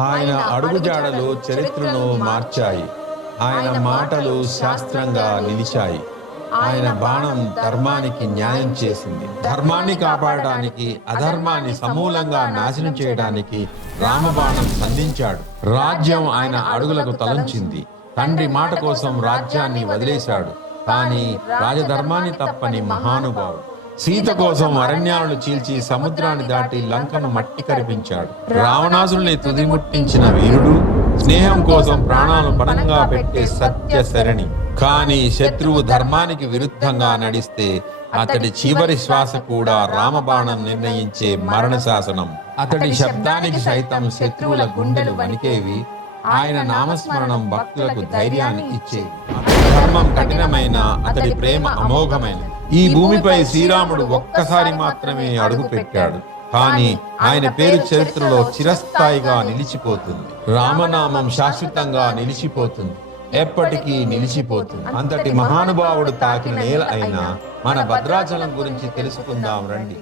ఆయన అడుగుజాడలు చరిత్రను మార్చాయి. ఆయన మాటలు శాస్త్రంగా నిలిచాయి. ఆయన బాణం ధర్మానికి న్యాయం చేసింది. ధర్మాన్ని కాపాడడానికి, అధర్మాన్ని సమూలంగా నాశనం చేయడానికి రామబాణం సంధించాడు. రాజ్యం ఆయన అడుగులకు తలంచింది. తండ్రి మాట కోసం రాజ్యాన్ని వదిలేశాడు. కానీ రాజధర్మాన్ని తప్పని మహానుభావుడు. సీత కోసం అరణ్యాలను చీల్చి సముద్రాన్ని దాటి లంకను మట్టి కరిపించాడు. రావణాసురుని తుదిముట్టించిన వీరుడు, స్నేహం కోసం ప్రాణాలను పణంగా పెట్టే సత్య శరణి. కానీ శత్రువు ధర్మానికి విరుద్ధంగా నడిస్తే అతడి చివరి శ్వాస కూడా రామబాణం నిర్ణయించే మరణ శాసనం. అతడి శబ్దానికి సైతం శత్రువుల గుండెలు వణికేవి. ఆయన నామస్మరణం భక్తులకు ధైర్యాన్ని ఇచ్చేది. అతడి ధర్మం కఠినమైన, అతడి ప్రేమ అమోఘమైన. ఈ భూమిపై శ్రీరాముడు ఒక్కసారి మాత్రమే అడుగు పెట్టాడు. కానీ ఆయన పేరు చరిత్రలో చిరస్థాయిగా నిలిచిపోతుంది. రామనామం శాశ్వతంగా నిలిచిపోతుంది, ఎప్పటికీ నిలిచిపోతుంది. అంతటి మహానుభావుడు తాకిన నేల అయినా మన భద్రాచలం గురించి తెలుసుకుందాం రండి.